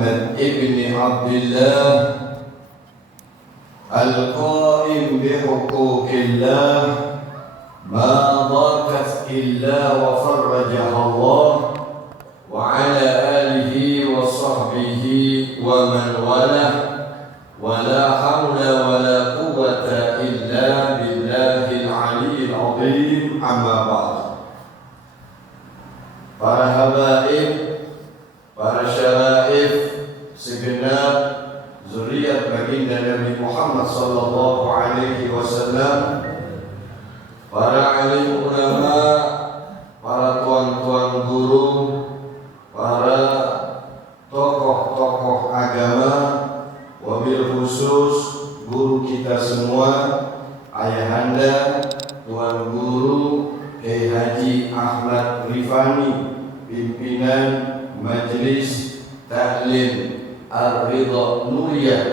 ابن عبد الله القائم بحقوق الله ما ضاقت إلا وفرجها الله وعلى آله وصحبه ومن والاه ولا حول ولا قوة إلا بالله العلي العظيم أما بعد. Para habaib, para syaraif, segenap zuriat baginda Nabi Muhammad sallallahu alaihi wasallam, para alim ulama, para tuan-tuan guru, para tokoh-tokoh agama, wabil khusus guru kita semua, ayahanda, tuan guru Kiai Haji Ahmad Rifani, pimpinan Majelis Taklim Ar-Ridha Nuriyah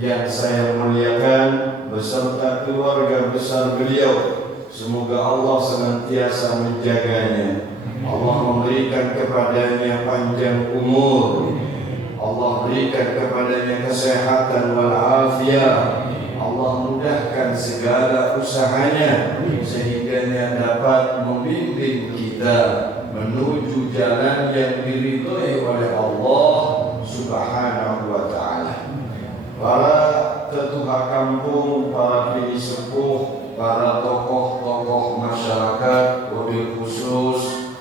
yang saya muliakan beserta keluarga besar beliau. Semoga Allah senantiasa menjaganya. Allah memberikan kepadanya panjang umur. Allah berikan kepadanya kesehatan wal afiat. Allah mudahkan segala usahanya sehingga dapat membimbing kita menuju jalan yang diridhoi oleh Allah Subhanahu wa ta'ala. Para tetua kampung, para bini sepuh, para tokoh-tokoh masyarakat, wabil khusus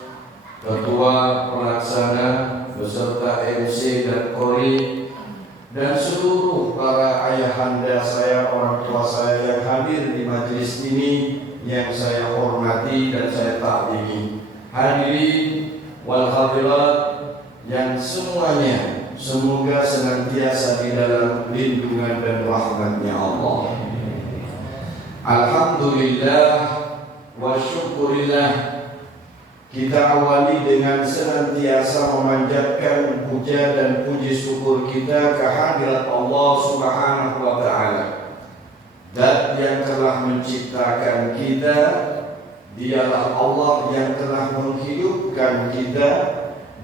ketua pelaksana beserta MC dan Kori, dan seluruh para ayahanda saya, orang tua saya yang hadir di majelis ini yang saya hormati dan saya takdimi. Hadirin wal hadirat yang semuanya, semoga senantiasa di dalam lindungan dan rahmatnya Allah. Alhamdulillah wa syukurillah, kita awali dengan senantiasa memanjatkan puja dan puji syukur kita kehadirat Allah Subhanahu wa ta'ala. Dan yang telah menciptakan kita, dialah Allah yang telah menghidupkan kita,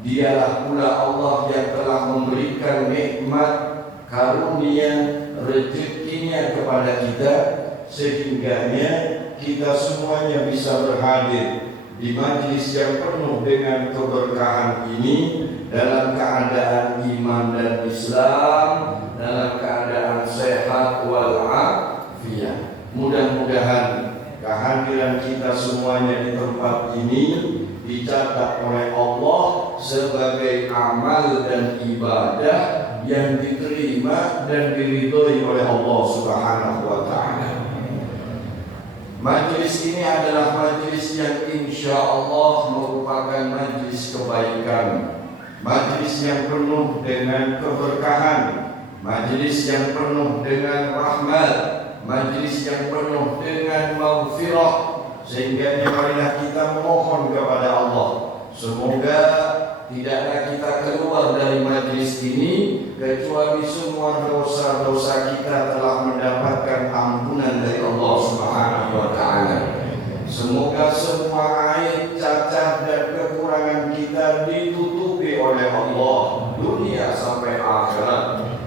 dialah pula Allah yang telah memberikan nikmat karunia rezekinya kepada kita, sehingganya kita semuanya bisa berhadir di majlis yang penuh dengan keberkahan ini dalam keadaan iman dan Islam, dalam keadaan sehat wal afiyah. Mudah-mudahan kehadiran kita semuanya di tempat ini dicatat oleh Allah sebagai amal dan ibadah yang diterima dan diridhoi oleh Allah Subhanahu wa ta'ala. Majlis ini adalah majlis yang insya Allah merupakan majlis kebaikan, majlis yang penuh dengan keberkahan, majlis yang penuh dengan rahmat, majlis yang penuh dengan maghfirah, sehingga marilah kita memohon kepada Allah semoga tidaklah kita keluar dari majlis ini kecuali semua dosa-dosa kita telah mendapatkan ampunan dari Allah Subhanahu wa ta'ala. Semoga semua aib, cacat dan kekurangan kita ditutupi oleh Allah dunia sampai akhirat,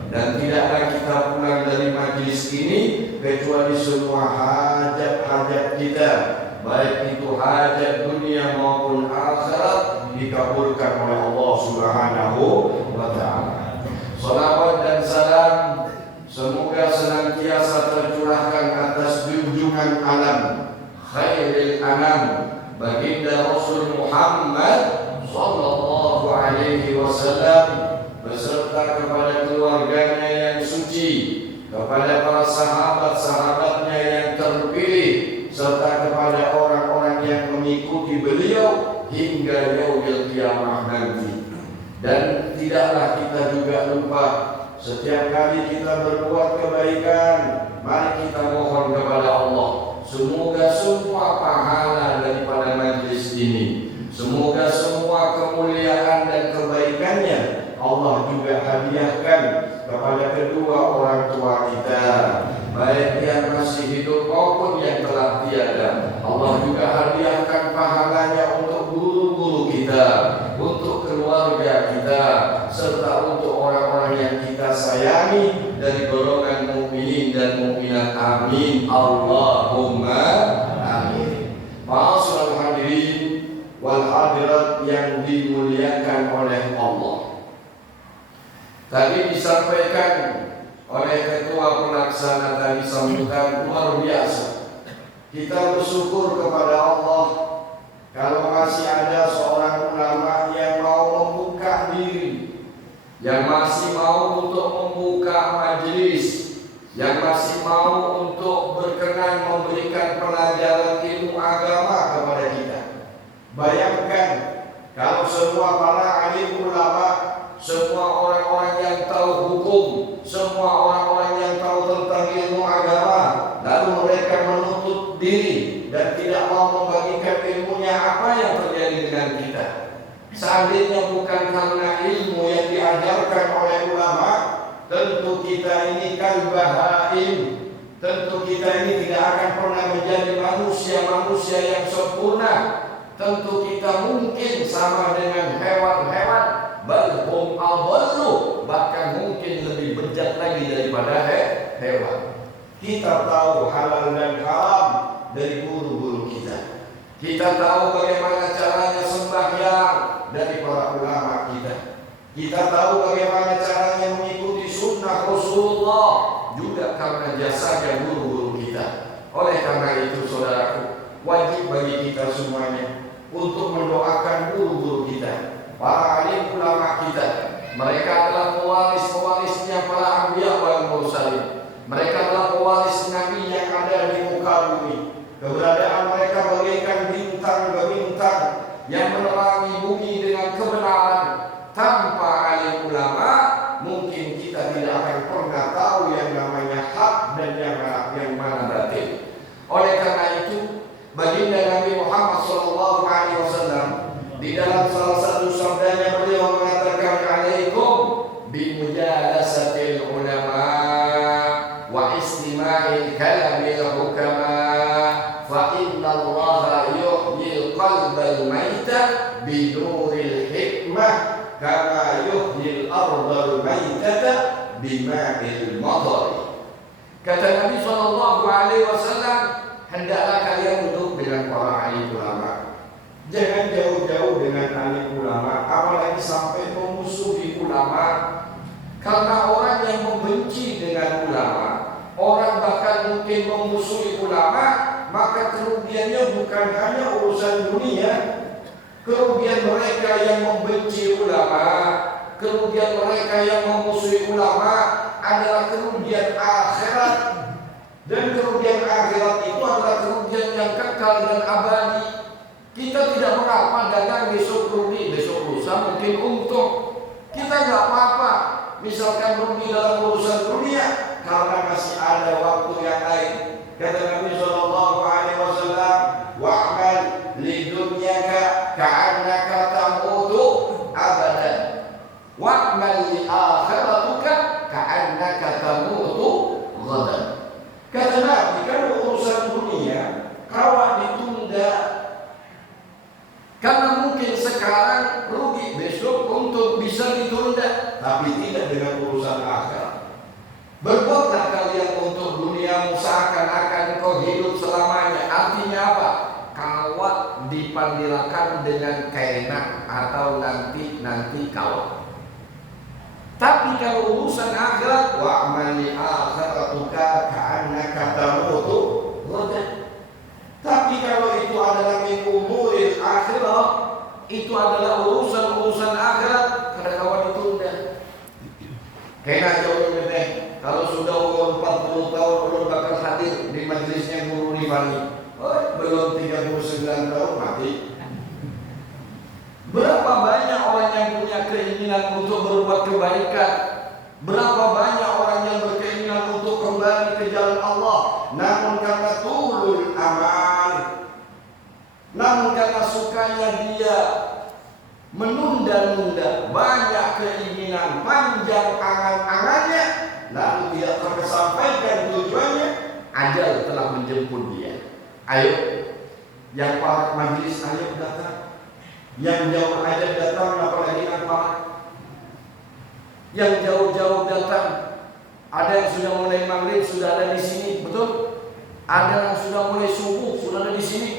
dan tidaklah kita pulang dari majlis ini kecuali semua hajat-hajat kita, baik itu hajat dunia maupun akhirat, dikabulkan oleh Allah Subhanahu wa ta'ala. Salawat dan salam semoga senantiasa tercurahkan atas junjungan alam, khairil anam, baginda Rasul Muhammad sallallahu alaihi wasallam, beserta kepada keluarganya yang suci, kepada para sahabat-sahabatnya yang terpilih, serta kepada orang-orang yang mengikuti beliau hingga yaumil qiyamah nanti. Dan tidaklah kita juga lupa, setiap kali kita berbuat kebaikan, mari kita mohon kepada Allah semoga semua pahala daripada majlis ini, semoga semua kemuliaan dan kebaikannya Allah juga hadiahkan kepada kedua orang tua kita, baik yang masih hidup maupun yang telah tiada. Allah juga hadiahkan pahalanya untuk guru-guru kita, untuk keluarga kita, serta untuk orang-orang dari golongan mukminin dan mukminat. Amin Allahumma amin. Ma'asyiral hadirin wal hadirat yang dimuliakan oleh Allah. Tadi disampaikan oleh ketua pelaksana tadi sambutan luar biasa. Kita bersyukur kepada Allah kalau masih ada seorang ulama yang mau membuka diri, yang masih mau untuk membuka majelis, yang masih mau untuk berkenan memberikan pelajaran ilmu agama kepada kita. Bayangkan kalau semua para alim ulama, semua orang-orang yang tahu hukum, semua orang-orang yang tahu tentang ilmu agama, lalu mereka menutup diri dan tidak mau membagikan ilmunya, apa yang terjadi dengan kita? Seandainya bukan karena ilmu yang diajarkan oleh ulama, tentu kita ini kan bahaim, tentu kita ini tidak akan pernah menjadi manusia-manusia yang sempurna. Tentu kita mungkin sama dengan hewan-hewan, balhum adallu, bahkan mungkin lebih bejat lagi daripada hewan. Kita tahu halal dan haram dari guru-guru kita. Kita tahu bagaimana caranya sembahyang dari para ulama kita. Kita tahu bagaimana caranya mengikuti sunnah Rasulullah juga karena jasanya guru-guru kita. Oleh karena itu saudaraku, wajib bagi kita semuanya untuk mendoakan guru-guru kita, para alim ulama kita. Mereka adalah pewaris-pewarisnya para anbiya wal mursalin. Mereka adalah pewaris nabi yang ada di muka bumi. Keberadaan mereka bagaikan bintang-bintang yang menerangi bumi dengan kebenaran. Tanpa alim ulama, mungkin kita tidak akan pernah tahu yang namanya hak dan yang mana batil. Oleh karena itu, baginda Nabi Muhammad SAW di dalam salah satu sabdanya beliau mengatakan, alaikum bimujalasatil ulama wa istima'il kalamil hukama fa inna allaha yuhyil qalbal maita binuril hikmah kama yuhyil ardal maitata bima'il madari. Kata Nabi SAW, hendaklah kalian duduk dengan para alim ulama. Jangan jauh-jauh dengan alim ulama, apalagi sampai memusuhi ulama. Karena orang yang membenci dengan ulama, orang bahkan mungkin memusuhi ulama, maka kerugiannya bukan hanya urusan dunia. Kerugian mereka yang membenci ulama, kerugian mereka yang memusuhi ulama adalah kerugian akhirat. Dan kerugian akhirat itu adalah kerugian yang kekal dan abadi. Kita tidak mengapa dagang besok rugi, besok lusa mungkin untung. Kita nggak apa-apa misalkan rugi dalam urusan dunia, karena masih ada waktu yang lain. Kata Nabi SAW, wa'mal lidunyaka ka'annaka tamutu abadan, wa'mal li akhiratuka ka'annaka tamutu ghadan. Kata Nabi, kalau urusan dunia kawat ditunda, karena mungkin sekarang rugi, besok untuk bisa ditunda, tapi tidak dengan urusan akhirat. Berbuatlah kalian untuk dunia seakan-akan kau hidup selamanya. Artinya apa? Kawat dipandilakan dengan kainak atau nanti kawat. Tapi kalau urusan akhirat, wa'mal li akhiratuka ka'annaka tamutu ghadan. Tapi kalau itu adalah min umuril akhirat, itu adalah urusan akhirat, kada kawan ditunda. Kena jauh lebih. Kalau sudah umur 40 tahun ulun bakal hadir di majelisnya Guru Rifani. Belum 39 tahun mati. Berapa banyak orang yang punya keinginan untuk berbuat kebaikan? Berapa banyak orang yang berkeinginan untuk kembali ke jalan Allah, namun karena tulul amal, namun karena sukanya dia menunda-nunda, banyak keinginan, panjang angan-angannya, lalu tidak tersampaikan tujuannya, ajal telah menjemput dia. Ayo, yang para majlis ayo datang. Yang jauh aja datang, apalagi nampak. Yang jauh-jauh datang, Ada yang sudah mulai maghrib sudah ada di sini, betul? Ada yang sudah mulai subuh sudah ada di sini.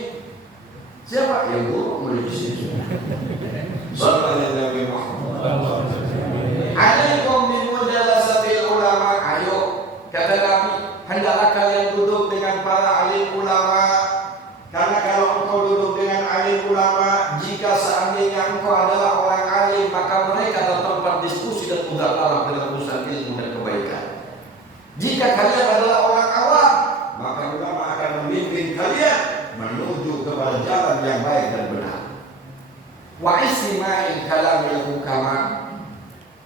Siapa? Yang buruk mulai di sini. Sallallahu alaihi wasallam. Alaikum bi mujalasatil ulama. Ayo, kata Nabi, hendaklah kalian duduk dengan para alim ulama. Karena kalau engkau duduk dengan alim ulama, jika seandainya engkau adalah orang alim, maka mereka adalah tempat diskusi dan mudzakarah dengan urusan ilmu dan kebaikan. Jika kalian adalah orang awam, maka ulama akan membimbing kalian menuju kepada jalan yang baik dan benar. Wa istima'il kalamil hukama.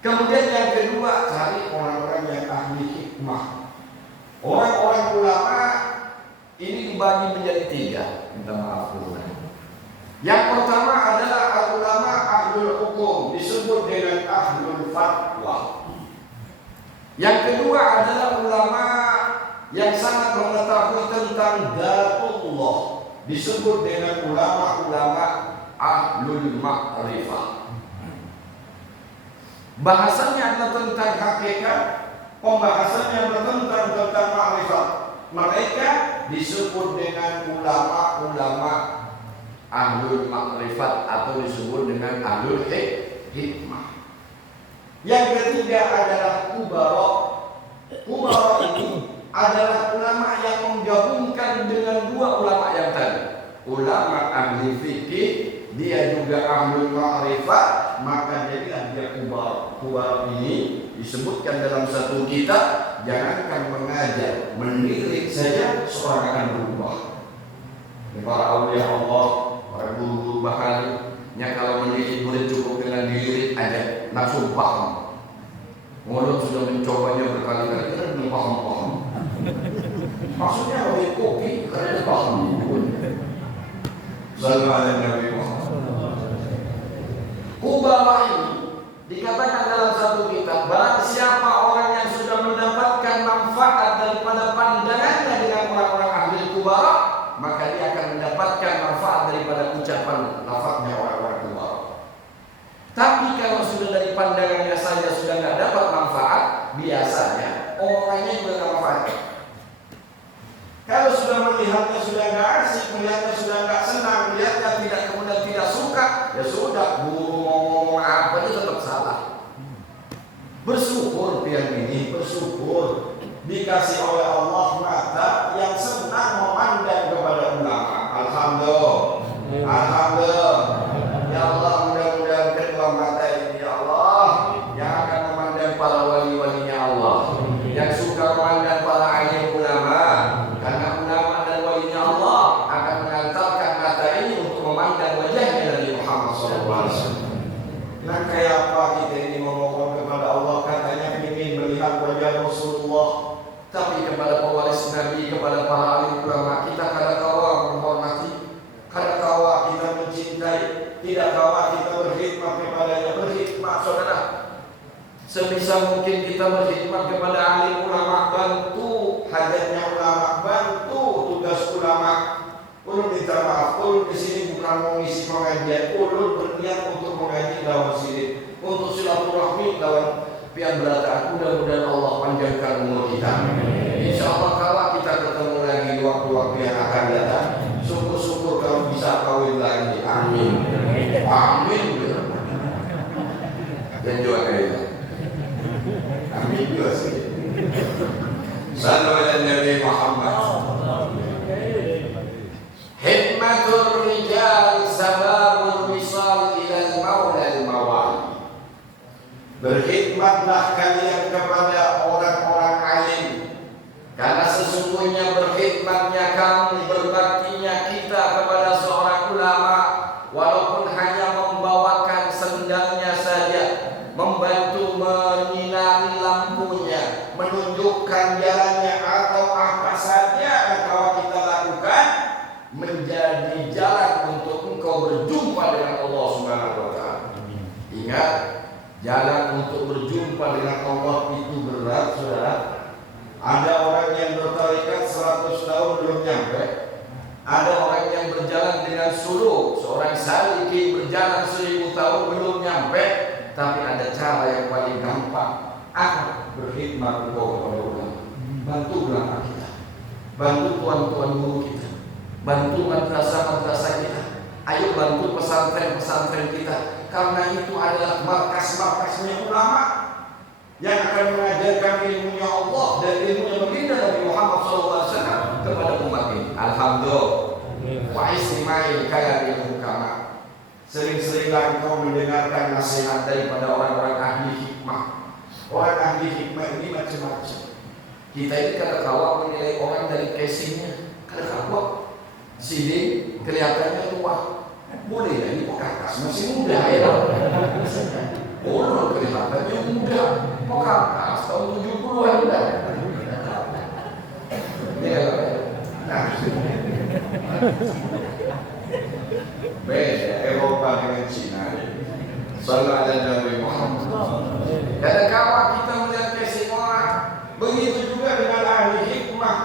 Kemudian yang kedua, cari orang-orang yang ahli hikmah. Orang-orang ulama ini dibagi menjadi 3. Minta maaf dulu. Yang pertama adalah ulama ahlul hukum, disebut dengan ahlul fatwa. Yang kedua adalah ulama yang sangat mengetahui tentang datullah, disebut dengan ulama-ulama ahlul ma'rifah. Bahasanya adalah tentang hakikat, pembahasannya adalah tentang ma'rifah. Mereka disebut dengan ulama-ulama ahlul ma'rifat atau disebut dengan ahlul hikmah. Yang ketiga adalah kubara. Kubara ini adalah ulama yang menggabungkan dengan 2 ulama yang tadi. Ulama ahli fikih, dia juga ahlul ma'rifat, maka jadilah dia kubara. Kubara ini disebutkan dalam satu kitab, jangankan mengajar, mendidik saja seorang akan berubah. Para aulia Allah, para guru baharinya kalau mendidik murid cukup dengan dilirik aja, langsung paham. Mulut sudah mencobanya berkali-kali, kan belum paham. Maksudnya lebih kopi, karena paham. Sallallahu alaihi wasallam. Kubara ini dikatakan dalam satu kitab, barang siapa orang yang sudah mendapatkan manfaat daripada pandangannya dengan orang-orang ahli kubara, maka dia akan mendapatkan manfaat daripada ucapan lafaznya orang-orang kubara. Tapi kalau sudah dari pandangannya saja sudah tidak dapat manfaat, biasanya orangnya juga tidak manfaat. Kalau sudah melihatnya sudah tidak asik, melihatnya sudah tidak senang, melihatnya tidak kemudian tidak suka, ya sudah, guru mau ngomong apa itu tetap salah. Bersyukur yang ini, bersyukur dikasih oleh Allah mata yang senang memandang kepada ulama. Alhamdulillah, alhamdulillah. Ya Allah, mudah-mudahan kedua mata ini ya Allah yang akan memandang para wali-walinya Allah, yang suka memandang para alim ulama. Karena ulama dan walinya Allah akan mengantarkan mata ini untuk memandang wajahnya Nabi Muhammad SAW. Nah, kayak apa kita ini memohon kepada Allah, katanya ingin melihat wajah Rasulullah, tapi kepada pewaris Nabi, kepada para alim ulama kita kadang-kala menghormati, kadang-kala kita mencintai, tidak kala kita berkhidmat kepadanya. Berkhidmat saudara, sebisa mungkin kita berkhidmat kepada alim ulama, bantu hajatnya ulama, bantu tugas ulama. Ulun minta maaf, ulun kesini bukan mau ngisi pengajian, ulun berniat untuk mengaji lawan sini, untuk silaturahmi lawan pihak berataan. Mudah-mudahan Allah panjangkan umur kita. Insya Allah kalau kita ketemu lagi di waktu-waktu yang akan datang, syukur-syukur kalau bisa kawin lagi. Amin. Amin. Dan juga kayak amin juga sih. Sallallahu alaihi Muhammad. Hikmatul rijal sababul wisal ilal maula al-mawali. Berkhidmatlah kalian kepada orang-orang alim, karena sesungguhnya berkhidmatnya kamu, berbaktinya kita kepada seorang ulama, walaupun hanya membawakan sendalnya saja, membantu menyinari lampunya, menunjukkan jalannya, atau apa saja yang kita lakukan, menjadi jalan untuk engkau berjumpa dengan Allah Subhanahu wa Ta'ala. Ingat, jalan untuk berjumpa dengan Allah itu berat, saudara. Ada orang yang bertarikat 100 tahun belum nyampe. Ada orang yang berjalan dengan suluk, seorang saliki berjalan 1000 tahun belum nyampe. Tapi ada cara yang paling gampang. Anak berkhidmat kepada ulama, bantu ulama kita, bantu tuan-tuan guru kita, bantu madrasah-madrasah kita. Ayo bantu pesantren-pesantren kita, karena itu adalah markas-markasnya ulama yang akan mengajarkan ilmunya Allah dan ilmunya baginda Nabi Muhammad SAW kepada umat ini. Alhamdulillah. Wa istima'il kalamil hukama. Sering-seringlah engkau mendengarkan nasihat daripada orang-orang ahli hikmah. Orang ahli hikmah ini macam-macam. Kita ini kadang-kadang menilai orang dari casingnya. Kadang-kadang sini kelihatannya tua, boleh jadi pekakas, masih muda ya. Orang kelihatannya muda, pekakas tahun 70-an dah. Nah, beda Eropa dengan Cina. Sallallahu alaihi wasallam. Kadang-kadang kita melihat casing orang, begitu juga dengan ahli hikmah.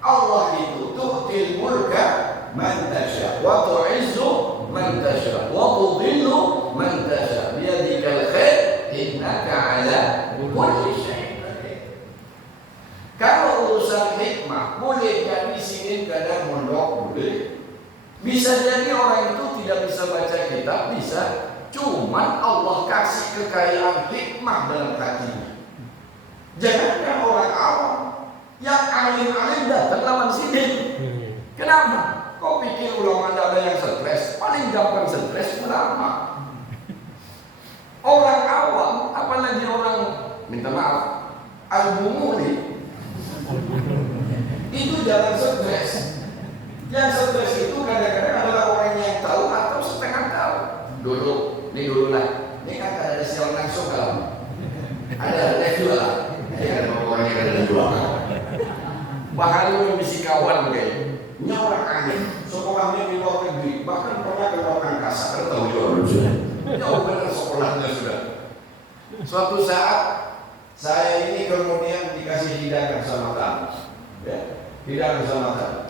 Allah itu tu'til mulka man tasha wa tu'izzu man tasha wa tudhillu man tasha biyadikal khair innaka ala kulli syai'in qadir. Kalau urusan hikmah boleh jadi sini kadang mondok boleh. Bisa jadi orang itu tidak bisa baca kitab, bisa. Cuman Allah kasih kekayaan hikmah dalam hatinya. Jangankan orang awam, yang alim-alim datang lawan sini. Kenapa? Kau pikir ulama tidak ada yang stres? Paling gampang stres ulama. Orang awam, apalagi orang minta maaf, al-bumuli, itu jangan stres. Yang stres itu kadang-kadang adalah orang yang tahu atau setengah tahu. Dulu lah. Ini kan ada siang langsung kalau ada level lah. Ya kan orang yang ada level. Bahkan misi kawan kayak orang ahli sekolahnya di luar negeri, bahkan pernah ke luar angkasa, tahu juga jauh benar sekolahnya sudah. Suatu saat saya ini kemudian dikasih hidangan sama tamu, ya, hidangan sama tamu.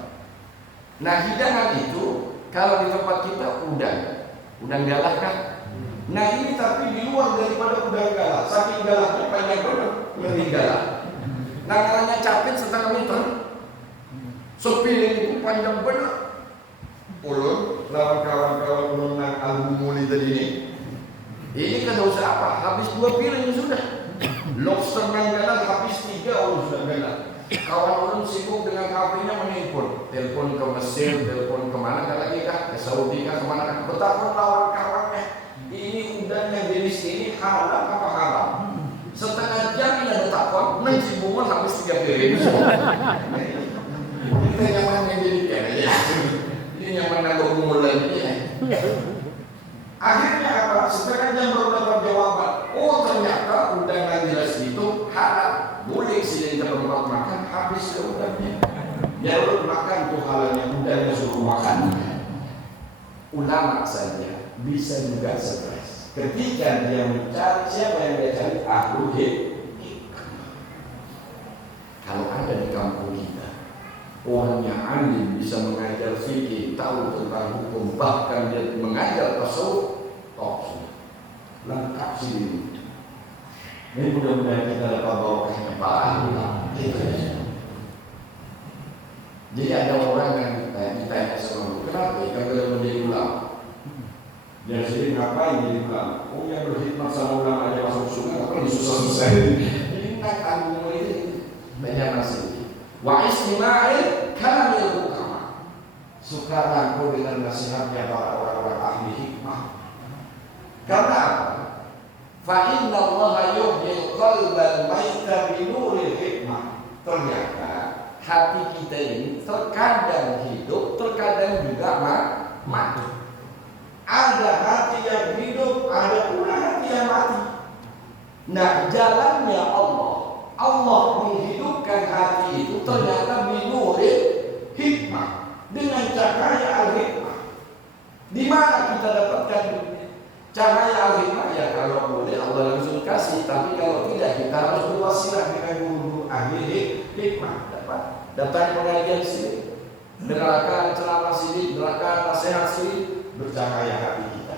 Nah hidangan itu kalau di tempat kita udang galah kan. Nah ini tapi di luar daripada udang galah, saking galahnya panjang benar, lebih galah. Namanya capit setengah meter, sepiling itu panjang benar. Ulun lawan kawan-kawan menang al-bumuli tadi ini kan usah apa, habis 2 piring sudah. Lobster yang galah habis 3 orang sudah galah. Kawan ulun sibuk dengan kafenya menelpon, telepon ke Mesir, telepon kemana kan lagi kah, ke Saudi kah, kemana kan. Betapa lawan kawannya, ini udang yang jenis ini halal apa haram? Setengah jam ini ada takon, nanti bunga habis 3 piring. Kita nyaman yang jadi ya. Ini nyaman nanggung bunga lagi ya. Akhirnya apa? Setengah jam baru dapat jawaban. Oh ternyata udang yang jelas itu halal. Boleh sih kita tempat makan habis ke udangnya. Ya lu makan tuh halalnya, udangnya suruh makan. Ulama saja bisa juga stres. Ketika dia mencari siapa yang dia cari ahlul hikmah. Kalau ada di kampung kita orang yang alim bisa mengajar fikih, tahu tentang hukum, bahkan dia mengajar tasawuf, lengkap sih. Ini mudah-mudahan kita dapat bawa kehidupan. Jadi ada orang yang ditanya sama kenapa kagak menjadi ulama? Dia sendiri ngapain jadi ulama? Oh yang berkhidmat sama ulama aja masuk surga, apa yang susah-susah ini? Jadi nak agama ini banyak masih. Wa istima'il kalamil hukama. Suka rangkul dengan nasihatnya para orang-orang ahli hikmah. Karena apa? Fa inna Allah yuhyil qalbal maita bi nuril hikmah. Ternyata hati kita ini terkadang hidup, terkadang juga mati. Ada hati yang hidup, ada pula hati yang mati. Nah, jalannya Allah menghidupkan hati itu ternyata binuril hikmah, dengan cahaya al-hikmah. Di mana kita dapatkan cahaya al-hikmah? Ya kalau boleh Allah langsung kasih, tapi kalau tidak kita harus berwasilah dengan guru ahli hikmah. Datang pengajian sini, dengarkan ceramah sini, dengarkan nasihat sini, bercahaya hati kita.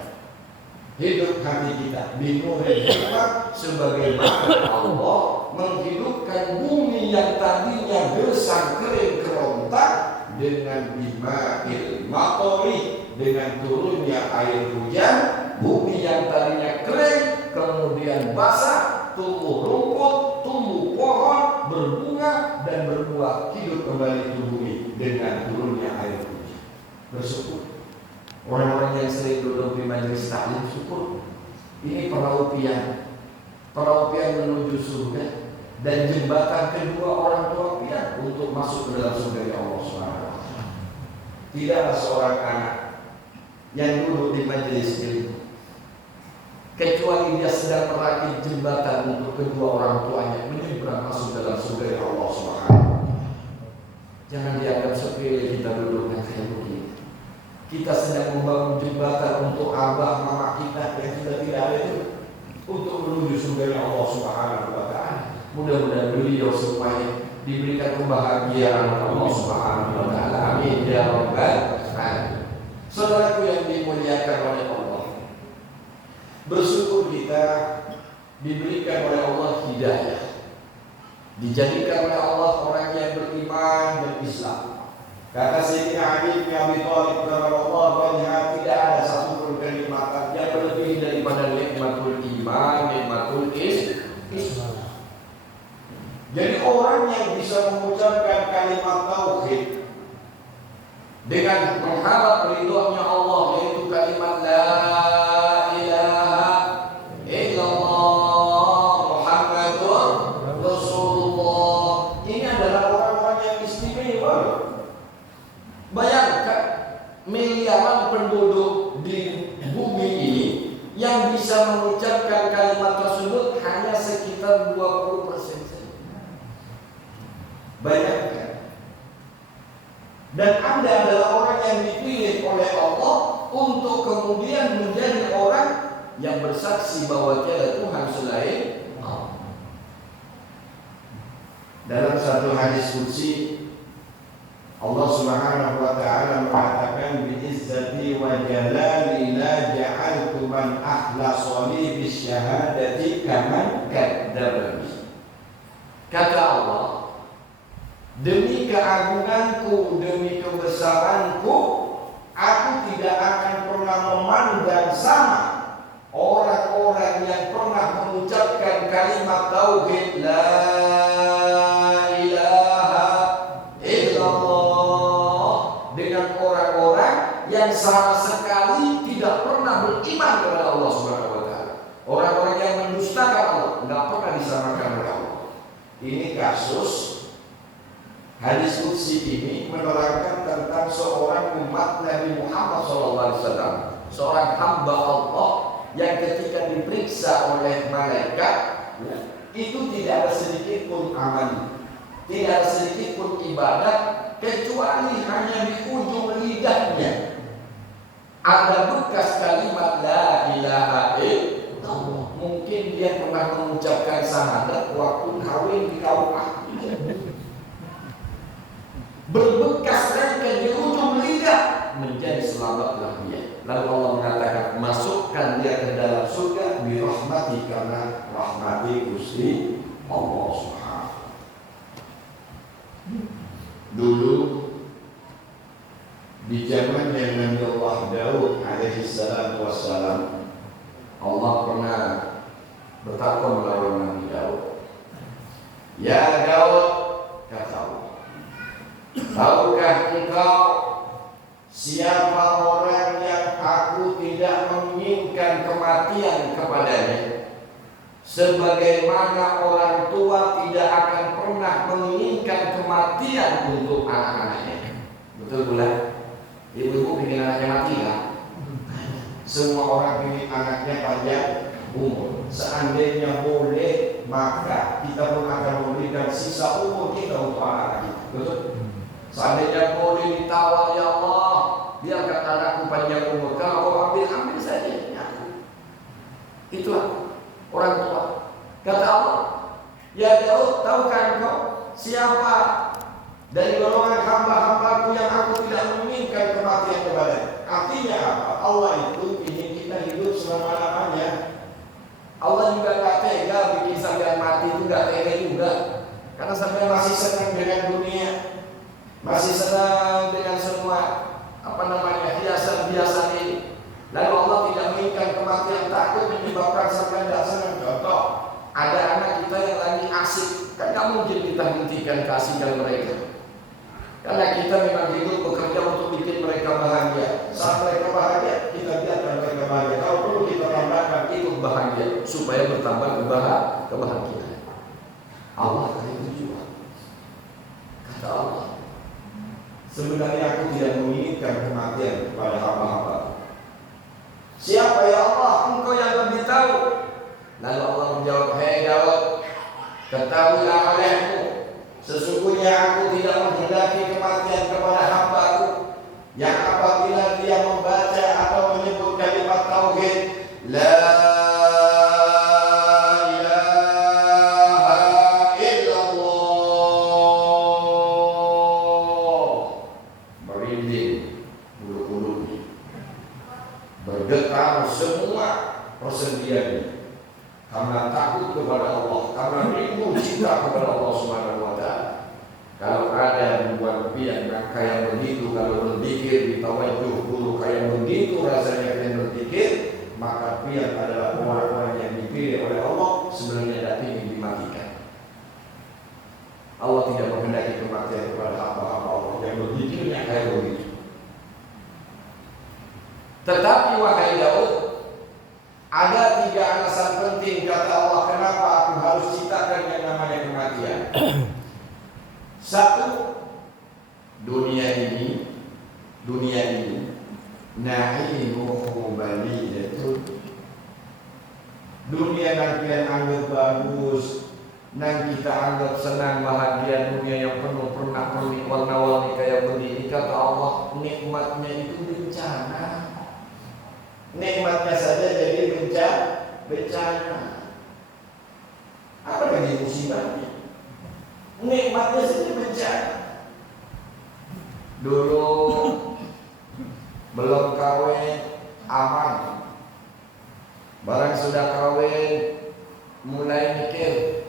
hidup hati kita binuril hikmah, sebagaimana Allah menghidupkan bumi yang tadinya gersang kering kerontak dengan bima'il matori, dengan turunnya air hujan. Bumi yang tadinya kering kemudian basah, tumbuh rumput, tumbuh pohon, berbunga dan berbuah, hidup kembali tubuh bumi dengan turunnya air hujan. Bersyukur. Orang-orang yang sering duduk di majelis taklim syukur. Ini peraupian menuju surga dan jembatan kedua orang tua pian untuk masuk ke dalam surga Allah Subhanahu wa taala. Tidaklah seorang anak yang duduk di majelis ilmu kecuali dia sedang merakit jembatan untuk kedua orang tuanya menyeberang masuk dalam surga Allah Subhanahu wa taala. Jangan dianggap sepele kita duduknya kayak begini. Kita sedang membangun jembatan untuk abah mama kita yang sudah tidak ada itu, untuk menuju surga Allah Subhanahu wa taala. Mudah-mudahan beliau supaya diberikan kebahagiaan Allah Subhanahu wa taala. Amin ya rabbal alamin. Saudaraku yang dimuliakan oleh Allah, bersyukur kita diberikan oleh Allah hidayah, dijadikan oleh Allah orang yang beriman dan Islam. Kata Sayyidina Ali bin Abi Thalib radhiyallahu tidak ada satu pun kenikmatan yang lebih daripada nikmatul iman, nikmatul Islam. Jadi orang yang bisa mengucapkan kalimat tauhid dengan mengharap ridhonya Allah, yaitu kalimat la ilaha illallah Muhammadur Rasulullah, ini adalah orang-orang yang istimewa. Bayangkan miliaran penduduk di bumi ini yang bisa mengucapkan kalimat tersebut hanya sekitar 20% saja. Bayangkan. Dan Anda adalah orang yang dipilih oleh Allah untuk kemudian menjadi orang yang bersaksi bahwa tiada Tuhan selain Allah. Dalam satu hadis qudsi Allah Subhanahu wa taala mengatakan bi'izzati wa jalali la ja'altu man akhlasani bisyahadati kaman kadzdzabani. Kata Allah, demi keagunganku, demi kebesaranku, aku tidak akan pernah memandang sama orang-orang yang pernah mengucapkan kalimat tauhid la yang sama sekali tidak pernah beriman kepada Allah Subhanahu wa taala. Orang-orang yang mendustakan Allah tidak pernah disamakan oleh Allah. Ini kasus hadis qudsi ini menerangkan tentang seorang umat Nabi Muhammad SAW, seorang hamba Allah yang ketika diperiksa oleh malaikat itu tidak ada sedikit pun amal, tidak ada sedikit pun ibadat, kecuali hanya di ujung lidahnya ada bekas kalimat la ilaha illallah. Mungkin dia pernah mengucapkan syahadat waktu kawin di KUA. Berbekas lagi di ujung lidah, menjadi selamatlah dia. Lalu Allah mengatakan, masukkan dia ke dalam surga bi rahmati, karena rahmati Gusti Allah Subhanahu. Dulu di zaman yang Nabi Allah Daud alaihi salatu wassalam, Allah pernah bertakwa melawan Nabi Daud. Ya Daud, kata Allah, tahukah engkau siapa orang yang aku tidak menginginkan kematian kepadanya, sebagaimana orang tua tidak akan pernah menginginkan kematian untuk anak-anaknya? Betul bukan? Ibu-ibu ingin anaknya mati kan? Semua orang ingin anaknya panjang umur. Seandainya boleh, maka kita pun akan memberikan sisa umur kita untuk anak kita. Betul? Seandainya boleh ditawar, ya Allah, biarkan anakku panjang umur. Kalau kau ambil saja. Ya. Itulah orang tua. Kata Allah, ya Daud, tahukah engkau siapa dari golongan hamba-hambaku yang aku tidak menginginkan kematian kepada? Artinya apa? Allah itu ingin kita hidup selama-lamanya. sampean mati itu nggak tega juga, karena sampean masih senang dengan dunia, masih senang dengan semua hiasan-hiasan ini. Lalu Allah tidak menginginkan kematian, takut menyebabkan sampean tidak senang. Contoh, ada anak kita yang lagi asik, kan nggak mungkin kita hentikan keasikan mereka. Karena kita memang hidup bekerja untuk bikin mereka bahagia. Saat mereka bahagia, kita biarkan mereka bahagia. Kalau perlu kita tambahkan ikut bahagia supaya bertambah kebahagiaan. Allah tadi tujuan. Kata Allah, sebenarnya aku tidak menginginkan kematian kepada hamba-hamba. Siapa ya Allah? Engkau yang lebih tahu. Lalu Allah menjawab, hai Daud, ketahuilah olehmu, sesungguhnya aku tidak menghendaki kematian kepada hamba-Ku yang apabila dia membaca atau menyebut kalimat tauhid la ilaha illallah, merinding bulu-bulunya, bergetar semua persendiannya, karena takut kepada Allah, karena rindu cinta kepada Allah Subhanahu wa Ta'ala. Kalau ada ribuan pian yang kayak begitu, kalau berzikir di tawajuh dulu kayak begitu rasanya kalian berzikir, maka pian adalah orang-orang yang dipilih oleh Allah, sebenarnya tidak ingin dimatikan. Allah tidak menghendaki kematian kepada hamba-hamba Allah yang berzikirnya kayak begitu. Tetapi wahai Daud, ada 3 alasan penting kata Allah kenapa aku harus ciptakan yang namanya kematian. 1, dunia ini na'imuhu baliyatun. Dunia yang kalian anggap bagus, yang kita anggap senang bahagia, dunia yang penuh pernak-pernik warna-warni kayak begini, kata Allah nikmatnya itu bencana. Nikmatnya saja jadi bencana. Apa lagi musibahnya? Nikmatnya saja bencana. Dulu belum kawin aman, barang sudah kawin mulai mikir,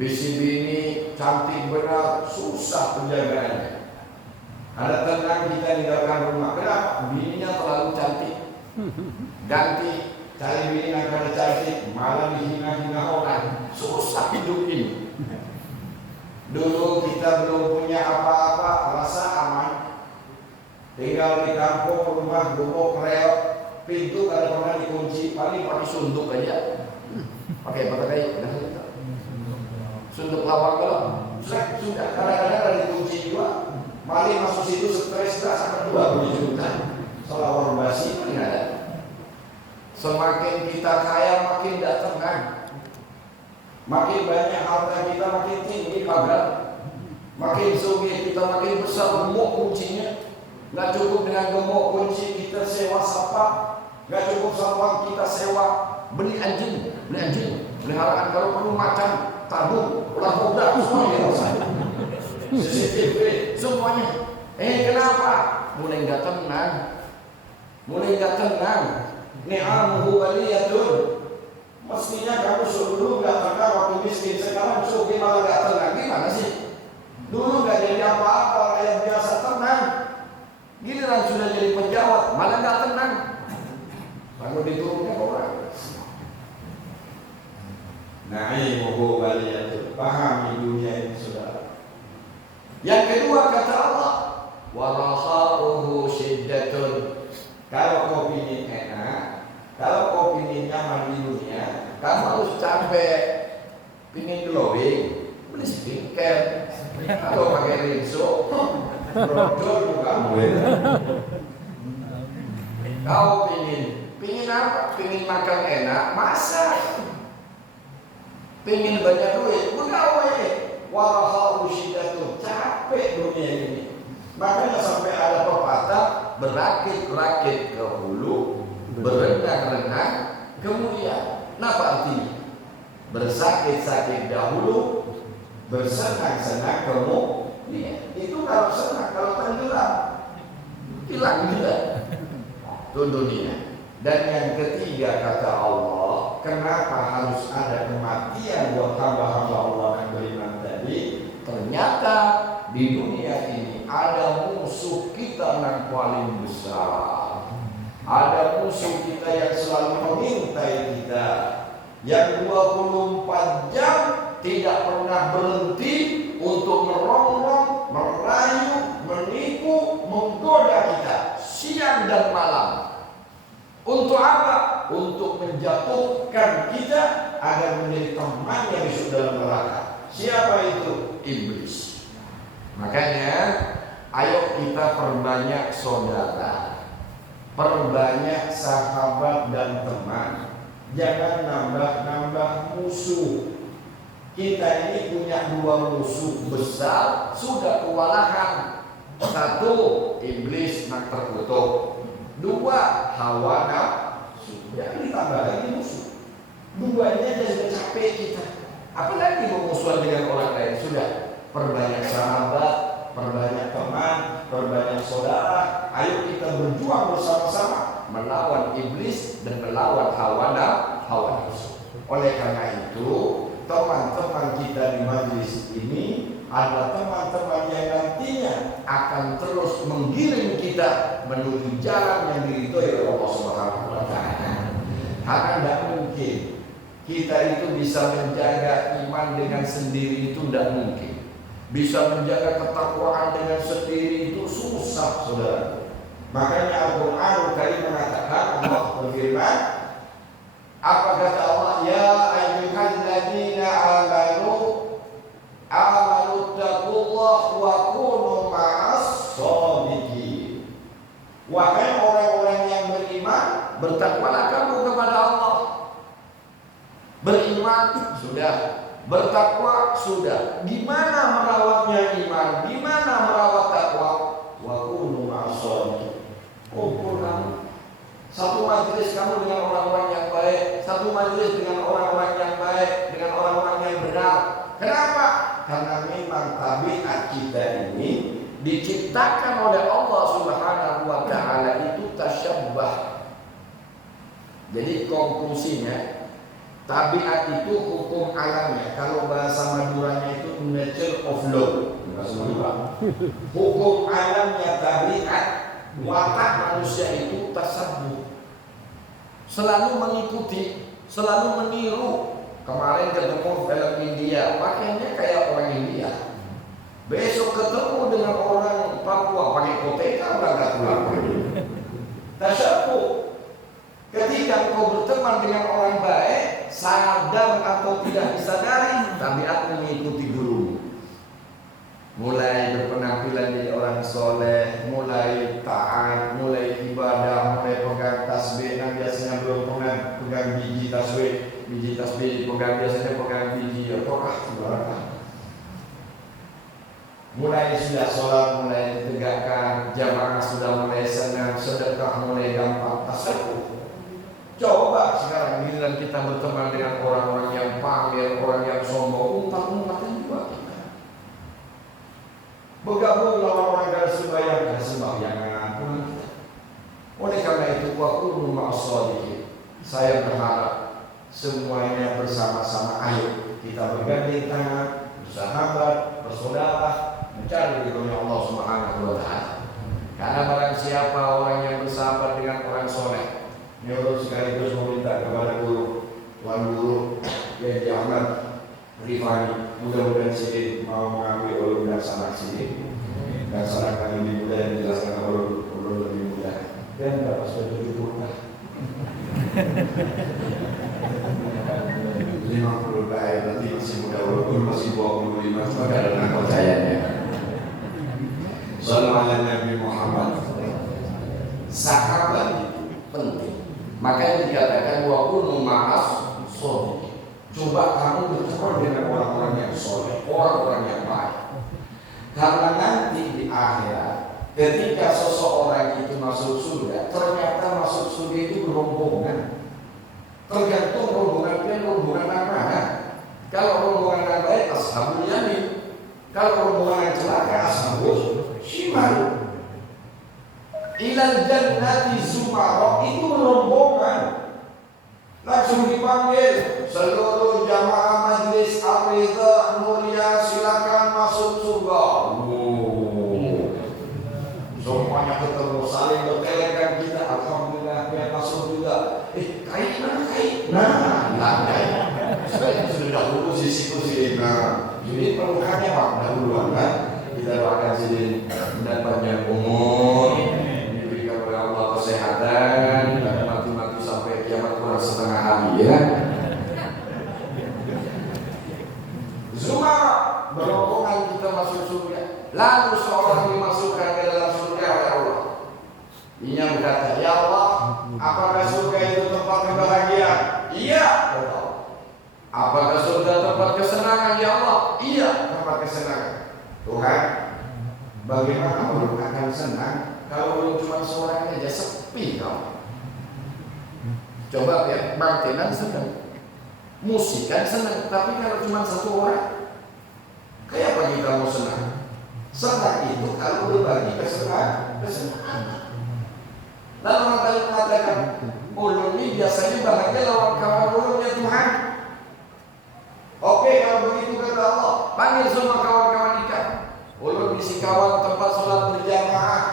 bisi bini cantik benar, susah penjagaannya. Ada tenang kita tinggalkan rumah, kenapa? Bininya terlalu cantik. Ganti cari bini yang kada cantik, malah dihina-hina orang, susah hidup ini. Dulu kita belum punya apa-apa, rasa aman, tinggal di kampung, rumah gembok reot, pintu kada pernah dikunci, paling pakai sunduk aja, pakai apa kayak sunduk lawang kalau sudah kadang-kadang ada dikunci juga, maling masuk situ stres sampai 20 juta. Selawar basi pun ada. Semakin kita kaya makin tidak tenang, makin banyak harta kita makin tinggi pagar, makin sugih kita makin besar gemuk kuncinya. Nggak cukup dengan gemuk kunci kita sewa sapak, nggak cukup sapak kita sewa beli anjing, peliharaan kalau perlu macan, tabung, ulah muda semuanya rasanya. CCTV semuanya. Kenapa? Mulai nggak tenang. Ni'amuhu waliyatun. Mestinya kamu dulu nggak tenang waktu miskin, sekarang suki malah nggak tenang. Gimana sih? Dulu nggak jadi apa-apa, kayak biasa tenang. Giliran sudah jadi pejabat, malah nggak tenang. Lalu diturunkan orang. Na'imuhu waliyatun. Pahami dunia ini saudara. Yang kedua kata Allah, warahauhu syiddatun. Kalau kau ingin enak, kalau kau ingin nyaman di dunia, kamu harus capek. Ingin glowing, beli skincare. Kalau pakai rinso, brodol bukan boleh. Kau ingin apa? Ingin makan enak, masak. Ingin banyak duit, pegawai. Warahauhu syiddatun, capek dunia ini. Makanya sampai ada pepatah, berakit-rakit ke hulu, berenang-renang kemudian. Apa artinya? Bersakit-sakit dahulu, bersenang-senang kemudian. Itu kalau senang, kalau tenggelam hilang juga itu dunia. Dan yang ketiga kata Allah, kenapa harus ada kematian buat hamba-hamba Allah yang beriman tadi? Ternyata di dunia ini ada musuh kita yang paling besar. Ada musuh kita yang selalu mengintai kita, yang 24 jam tidak pernah berhenti untuk merongrong, merayu, menipu, menggoda kita siang dan malam. Untuk apa? Untuk menjatuhkan kita agar menjadi temannya besok dalam neraka. Siapa itu? Iblis. Makanya ayo kita perbanyak saudara, perbanyak sahabat dan teman. Jangan nambah-nambah musuh. Kita ini punya 2 musuh besar, sudah kewalahan. 1, iblis nak terkutuk. 2, hawa nafsu. Jangan ditambah lagi musuh. 2-nya aja sudah capek kita. Apalagi memusuhan dengan orang lain. Sudah, perbanyak sahabat, perbanyak teman, perbanyak saudara. Ayo kita berjuang bersama-sama melawan iblis dan melawan hawa nafsu. Oleh karena itu, teman-teman kita di majelis ini adalah teman-teman yang nantinya akan terus menggiring kita menuju jalan yang diridhoi oleh Allah Subhanahu wa taala. Karena tidak mungkin kita itu bisa menjaga iman dengan sendiri, itu tidak mungkin. Bisa menjaga ketakwaan dengan sendiri itu susah, saudara. Makanya Al-Qur'an Karim mengatakan, Allah berfirman, apa kata Allah? Ya ayyuhalladzina amanu taqullah wa kunu ma'as shadiqin. Wahai orang-orang yang beriman, bertakwalah kamu kepada Allah. Beriman sudah, bertakwa sudah. Gimana merawatnya iman? Gimana merawat takwa? Wa kunu ma'as shadiqin. Kumpul kamu satu majelis kamu dengan orang-orang yang baik, satu majelis dengan orang-orang yang baik, dengan orang-orang yang benar. Kenapa? Karena memang tabiat kita ini diciptakan oleh Allah Subhanahu wa taala itu tasyabbah. Jadi konklusinya, tabiat itu hukum alamnya. Kalau bahasa Maduranya itu nature of law. Hukum alamnya tabiat, watak manusia itu tasabbuh. Selalu mengikuti, selalu meniru. Kemarin ketemu film India, pakainya kayak orang India. Besok ketemu dengan orang Papua, pakai koteka berangkat pulang. Tasabbuh. Ketika kau berteman dengan orang baik, sadar atau tidak disadari, tabiat mengikuti gurumu. Mulai berpenampilan jadi orang soleh, mulai taat, mulai ibadah, mulai pegang tasbih. Yang biasanya belum pernah pegang biji tasbih dipegang, biasanya pegang biji Torah. Mulai sudah sholat, mulai ditegakkan, jamaah sudah mulai senang, sedekah mulai gampang, tasawuf. Coba sekarang giliran kita berteman dengan orang-orang yang pamer, orang yang sombong, umpat-umpatan juga kita. Bergabung lawan orang yang sembahyang, sembahyangan pulang kita. Oleh karena itu, waqulu ma'as-shadiqin. Saya berharap semuanya bersama-sama, ayo kita bergandeng tangan, bersahabat, bersaudara, mencari ridhonya Allah Subhanahu wa taala. Karena barang siapa orang yang bersahabat dengan orang soleh, menurut sekaligus meminta kepada guru, tuan guru yang Ahmad Rifani, mudah-mudahan sini mau mengambil ulum dan sanak sini dan sanak kami lebih mudah yang dijelaskan ulum lebih mudah dan dapat sudah 70 lah 50 lah, nanti masih muda ulum masih 25, cuma karena kepercayaannya. Sallallahu Nabi Muhammad. Sahabat itu penting. Makanya dikatakan wa kunu ma'as shadiqin. Coba kamu berteman dengan orang-orang yang soleh, orang-orang yang baik. Karena nanti di akhirat, ketika seseorang itu masuk surga, ternyata masuk surga itu rombongan. Tergantung rombongan dan rombongan yang mana. Kalau rombongan yang baik, ashabul yamin. Kalau rombongan yang celaka, ashabul shimal. Ilal jannati zumara, itu rombongan. Langsung dipanggil seluruh jamaah majelis Ar-Ridha Mulia, silakan masuk surga. Semuanya ketemu, saling berkelekan kita. Alhamdulillah, dia masuk juga. Kait mana kait? Nah, kait. Saya sudah dahulu sisi-sisi. Nah, ini perlukannya Pak dahuluan kan. Kita doakan sini dan panjang umur, diberikan oleh Allah kesehatan, dan mati-mati sampai kiamat kurang setengah hari ya. Zumar berombongan kita masuk surga. Lalu seorang dimasukkan ke dalam surga oleh Allah. Ia berkata, ya Allah, apakah surga itu tempat kebahagiaan? Iya. Apakah surga tempat kesenangan? Ya Allah, iya, tempat kesenangan. Tuhan, bagaimana belum akan senang kalau belum cuma seorang aja, sepi kau. Coba lihat, Martinan senang, musik kan senang, tapi kalau cuma satu orang, kayak apa kita mau senang? Senang itu kalau berbagi kesenangan. Lalu orang tadi mengatakan, ulun ini biasanya bahagia lawan kawan ulunnya Tuhan. Oke, kalau begitu kata Allah, panggil semua kawan-kawan ikan. Ulun di Singkawang tempat sholat berjamaah.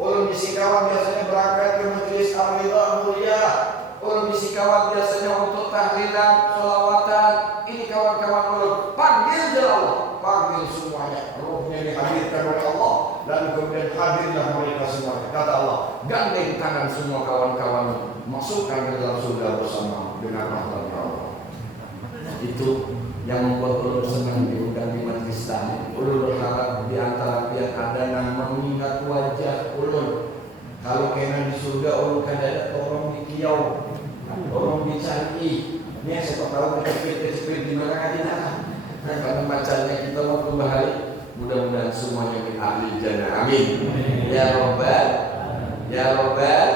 Ulun di Singkawang biasanya berangkat ke majelis Ar-Ridha Mulia. Ulun di Singkawang biasanya untuk tahlilan, sholawatan. Ini kawan-kawan ulun. Panggil je Allah, panggil semuanya. Ruhnya dihadirkan oleh Allah, dan kemudian hadirlah mereka semuanya. Kata Allah, gandeng tangan semua kawan-kawan, masukkan ke dalam surga bersama dengan rahmat Allah. Itu yang membuat ulun senang diundang di majelis tadi. Ulun berharap di antara pihak ada yang mengingat wajah ulun. Kalau kena di surga ulun kan ada orang di kiau, orang dicari. Ini siapa tahu kecepit di mana kita. Karena macamnya kita waktu bahari. Mudah-mudahan semuanya min ahli jannah. Amin. Ya Rabbal, ya Rabbal.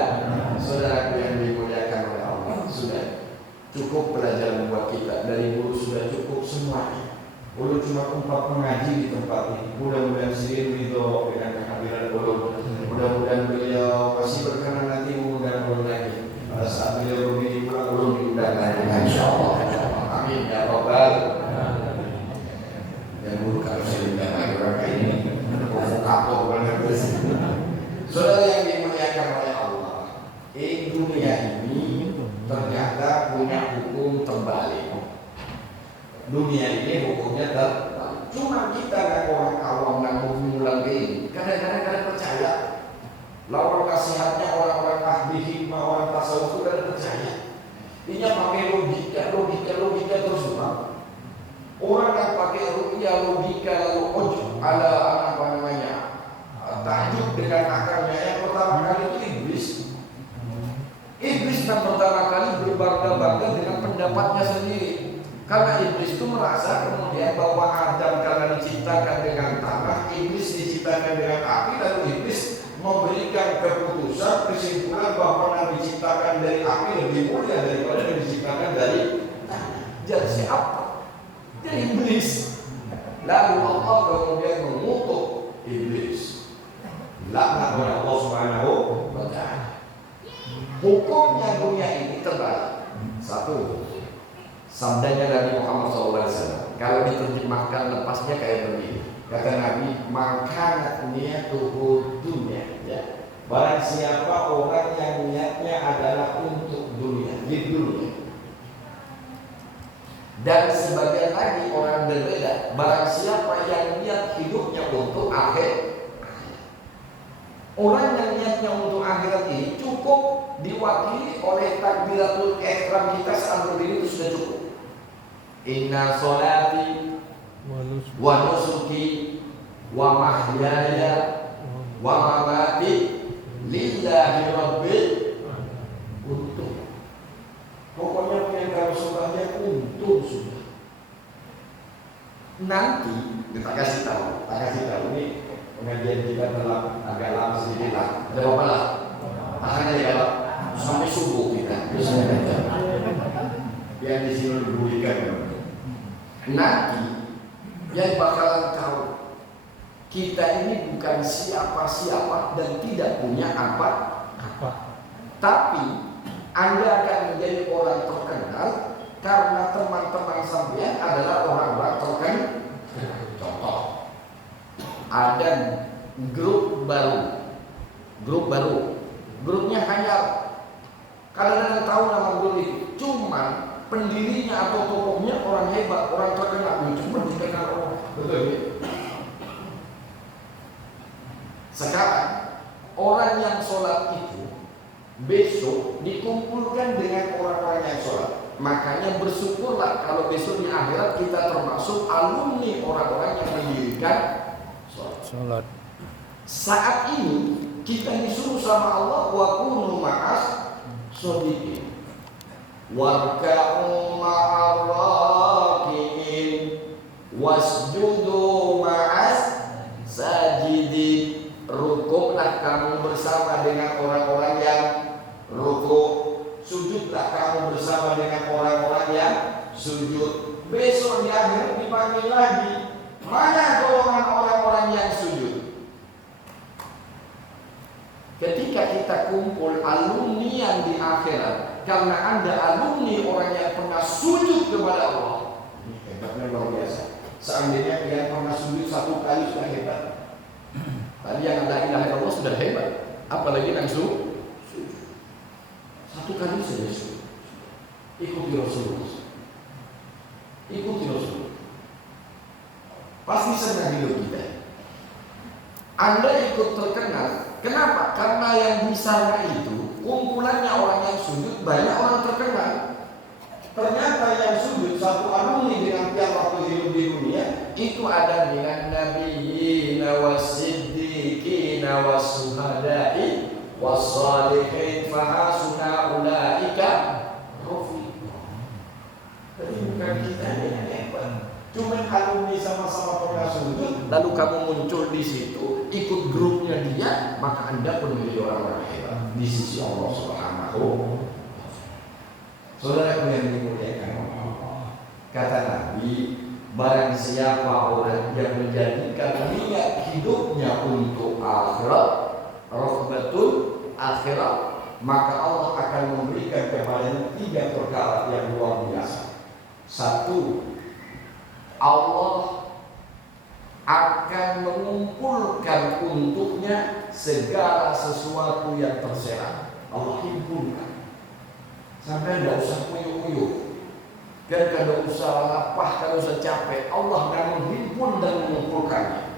Saudaraku yang dimuliakan oleh Allah, sudah cukup pelajaran buat kita. Dari guru sudah cukup semuanya. Ulun cuma tempat mengaji di tempat ini. Mudah-mudahan sendiri ridho dengan kehadiran ulun. Mudah-mudahan beliau masih berkenan nanti mengundang ulun lagi. Pada saat beliau begini pulang ulun diundang lagi. Insyaallah. Amin ya Rabbal. Yang guru kalau saya diundang lagi orang kayak ini provokator banget. Saudara yang dimuliakan oleh Allah, dunia ini ternyata punya hukum terbalik. Dunia ini hukumnya terbalik. Cuma kita kan orang awam yang mengulang ini, kadang-kadang kadang percaya. Lawan nasihatnya orang-orang ahli hikmah, orang tasawuf itu kadang percaya. Ini pakai logika terus bang. Orang yang pakai logika lalu ujub ala apa namanya tajuk dengan akalnya, yang pertama kali itu iblis. Iblis yang pertama kali berbangga-bangga dengan pendapatnya sendiri. Karena iblis itu merasa kemudian bahwa Adam karena diciptakan dengan tanah, iblis diciptakan dengan api, lalu iblis memberikan kesimpulan bahwa yang diciptakan dari api lebih mulia daripada yang diciptakan dari tanah. Jadi siapa? Jadi iblis. Lalu Allah kemudian mengutuk iblis. Laknat oleh Allah Subhanahu wa Ta'ala. Hukumnya dunia ini terbalik. Satu, sabdanya Nabi Muhammad SAW, kalau diterjemahkan lepasnya kayak begini. Kata Nabi, makanat niyatuhu dunia. Ya. Barang siapa orang yang niatnya adalah untuk dunia, di dunia. Dan sebagian lagi orang berbeda. Barang siapa yang niat hidupnya untuk akhir. Orang yang niatnya untuk akhirat ini cukup diwakili oleh takbiratul ihram kita saat berdiri itu sudah cukup. Inna sholati wa nusuki wa mahyaya wa mamati lillahi rabbil untung. Pokoknya punya kalau sholatnya untung sudah. Nanti kita kasih tahu ini pengajian kita telah agak lama sedikit lah. Ada apa lah? Makanya ya Pak, sampai subuh kita yang di sini diberikan. Nanti yang bakalan tahu kita ini bukan siapa-siapa dan tidak punya apa-apa. Tapi Anda akan menjadi orang terkenal karena teman-teman sampean adalah orang-orang terkenal. Contoh, ada grup baru, grupnya Hayal. Kalian tahu nama grup itu, cuma pendirinya atau tokohnya orang hebat, orang terkenal, cuma dikenal orang. Betul ya? Sekarang orang yang sholat itu besok dikumpulkan dengan orang-orang yang sholat. Makanya bersyukurlah kalau besok di akhirat kita termasuk alumni orang-orang yang mendirikan sholat. Saat ini kita disuruh sama Allah wa kunu ma'as shodiqin warka'u ma'ar raki'in wasjudu ma'as sajidin. Rukuklah kamu bersama dengan orang-orang yang rukuk, sujudlah kamu bersama dengan orang-orang yang sujud. Besok di akhirat dipanggil lagi, mana golongan orang-orang yang sujud? Ketika kita kumpul alumni yang di akhirat, karena Anda alumni orang yang pernah sujud kepada Allah, ini hebatnya luar biasa. Seandainya kalian pernah sujud satu kali sudah hebat. Tadi yang la ilaha illallah sudah hebat, apalagi langsung sujud. Satu kali saja sujud. Ikuti Rasulullah. Pasti senang hidup kita. Anda ikut terkenal. Kenapa? Karena yang di sana itu kumpulannya orang yang sujud, banyak orang terkenal. Ternyata yang sujud satu alumni dengan tiap waktu hidup di dunia itu ada dengan nabiyina wasiddiqina wasuhada'i wassalihin fahasuna ulaika rafiqa. Jadi bukan kita yang hebat, cuma alumni sama-sama pernah sujud, lalu kamu muncul di situ ikut grupnya dia, maka Anda pun menjadi orang-orang hebat di sisi Allah Subhanahu. Saudara yang dimuliakan Allah, kata Nabi, barang siapa orang yang menjadikan niat hidupnya untuk akhirat, rahmatul akhirat, maka Allah akan memberikan kepadanya 3 perkara yang luar biasa. 1, Allah akan mengumpulkan untuknya segala sesuatu yang terserah. Allah himpunkan. Sampai tidak usah uyuh-uyuh, dan tidak usah lapah, tidak usah capek. Allah akan menghimpun dan mengumpulkannya.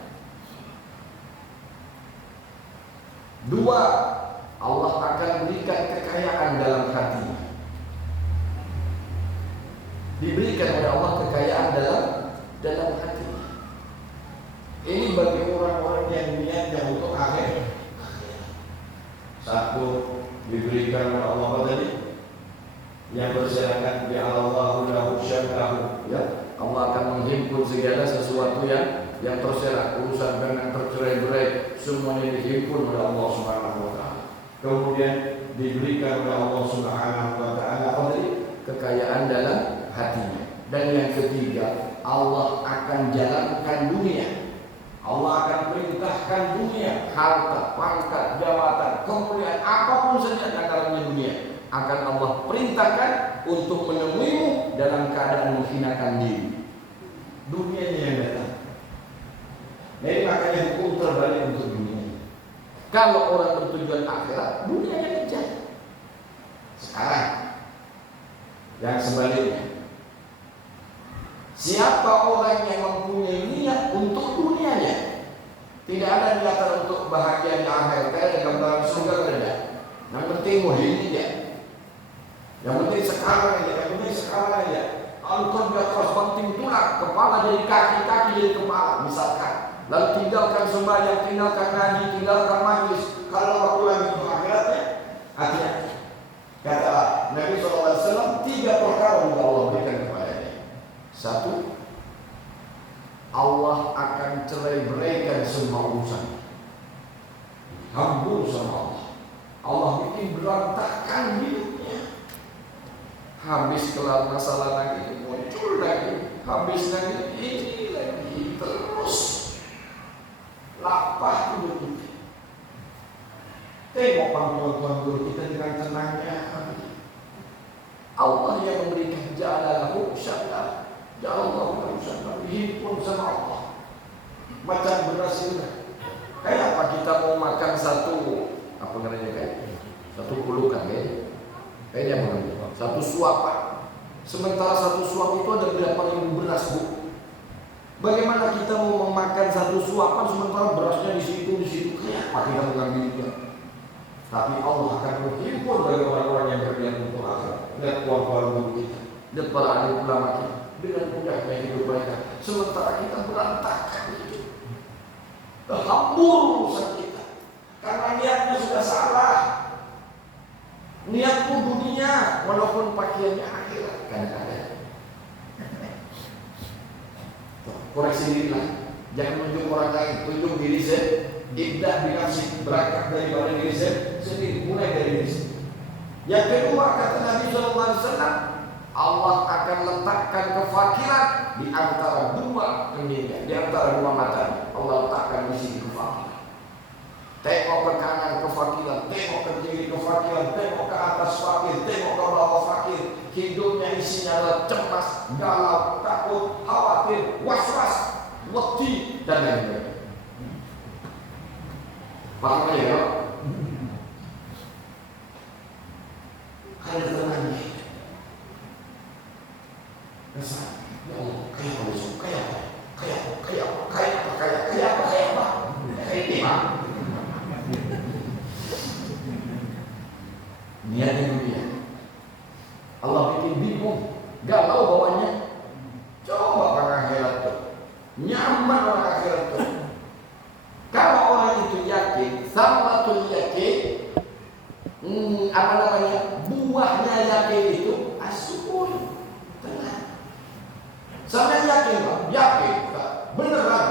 2, Allah akan berikan kekayaan dalam hatinya. Diberikan oleh Allah kekayaan dalam hatinya. Ini bagi orang-orang yang niatnya untuk akhir. 1, diberikan oleh Allah tadi yang berserakan bi Allahu lahu syarrahu, ya. Allah akan menghimpun segala sesuatu yang terserah, urusan dengan tercerai-berai semuanya dihimpun oleh Allah Subhanahu wa taala. Kemudian diberikan oleh Allah Subhanahu wa taala apa tadi? Kekayaan dalam hatinya. Dan yang ketiga, Allah akan jalankan dunia. Allah akan perintahkan dunia, harta, pangkat, jabatan, kemuliaan, apapun saja dalamnya dunia akan Allah perintahkan untuk menemuimu dalam keadaan menghinakan diri. Dunianya yang datang. Jadi makanya hukum terbalik untuk dunia. Kalau orang bertujuan akhirat, dunia yang kejar. Sekarang yang sebaliknya, siapa orang yang mempunyai niat untuk dunianya, tidak ada niatan untuk bahagia di akhirat, kayak gambaran surga ada. Yang penting ini dia. Yang penting sekarang aja, Engkau dia terus banting tulang, kepala jadi kaki, kaki jadi kepala, misalkan. Lalu tinggalkan sembahyang, tinggalkan ngaji, tinggalkan majlis. Kalau waktu lagi di akhiratnya, hati-hati. Kata Nabi SAW, 3 perkara yang Allah berikan kepadanya. 1, Allah akan cerai-beraikan semua urusan. Hambur sama Allah. Allah bikin berantakan hidupnya. Habis kelar masalah lagi, muncul lagi. Habis lagi, ini lagi. Terus lapah hidup kita. Tengok panggilan Tuhan guru kita dengan tenangnya. sama Allah. Macam beras itu kayak apa kita mau makan satu apa namanya kayak satu pulukan kayaknya apa satu suapan. Sementara satu suap itu ada berapa ribu beras, Bu? Bagaimana kita mau memakan satu suapan sementara berasnya di situ kayak apa kita mengambilnya? Tapi Allah akan menghimpun bagi orang-orang yang berniat untuk akhirat. Lihat tuan-tuan guru kita, lihat para alim ulama kita dengan mudahnya hidup mereka. Sementara kita berantakan itu, terhambur urusan kita karena niatnya sudah salah. Niatmu dunia walaupun pakaiannya akhirat kadang-kadang. Koreksi diri lah, jangan tunjuk orang lain, tunjuk diri sendiri. Ibdah binafsi, berangkat daripada diri sendiri, mulai dari diri sendiri. Yang kedua kata Nabi SAW, Allah akan letakkan kefakiran di antara dua keningnya, di antara dua mata. Allah letakkan di sini kefakiran. Tengok ke kanan kefakiran, tengok ke kiri kefakiran, tengok ke atas fakir, tengok ke bawah fakir. Hidupnya isinya adalah cemas, galau, takut, khawatir, was-was, wedi dan lain-lain. Paham ya? Ada tenangnya. Rasa, ya Allah, kayak apa besok? Kayak apa? Kayak ini mah. Niatnya dunia. Allah bikin bingung, galau bawahnya. Coba orang akhirat tuh, nyaman orang akhirat tuh. Kalau orang itu yakin, sama tuh yakin, buahnya yakin itu asyukur, tenang. Sampai yakin, Pak, yakin, Pak, beneran.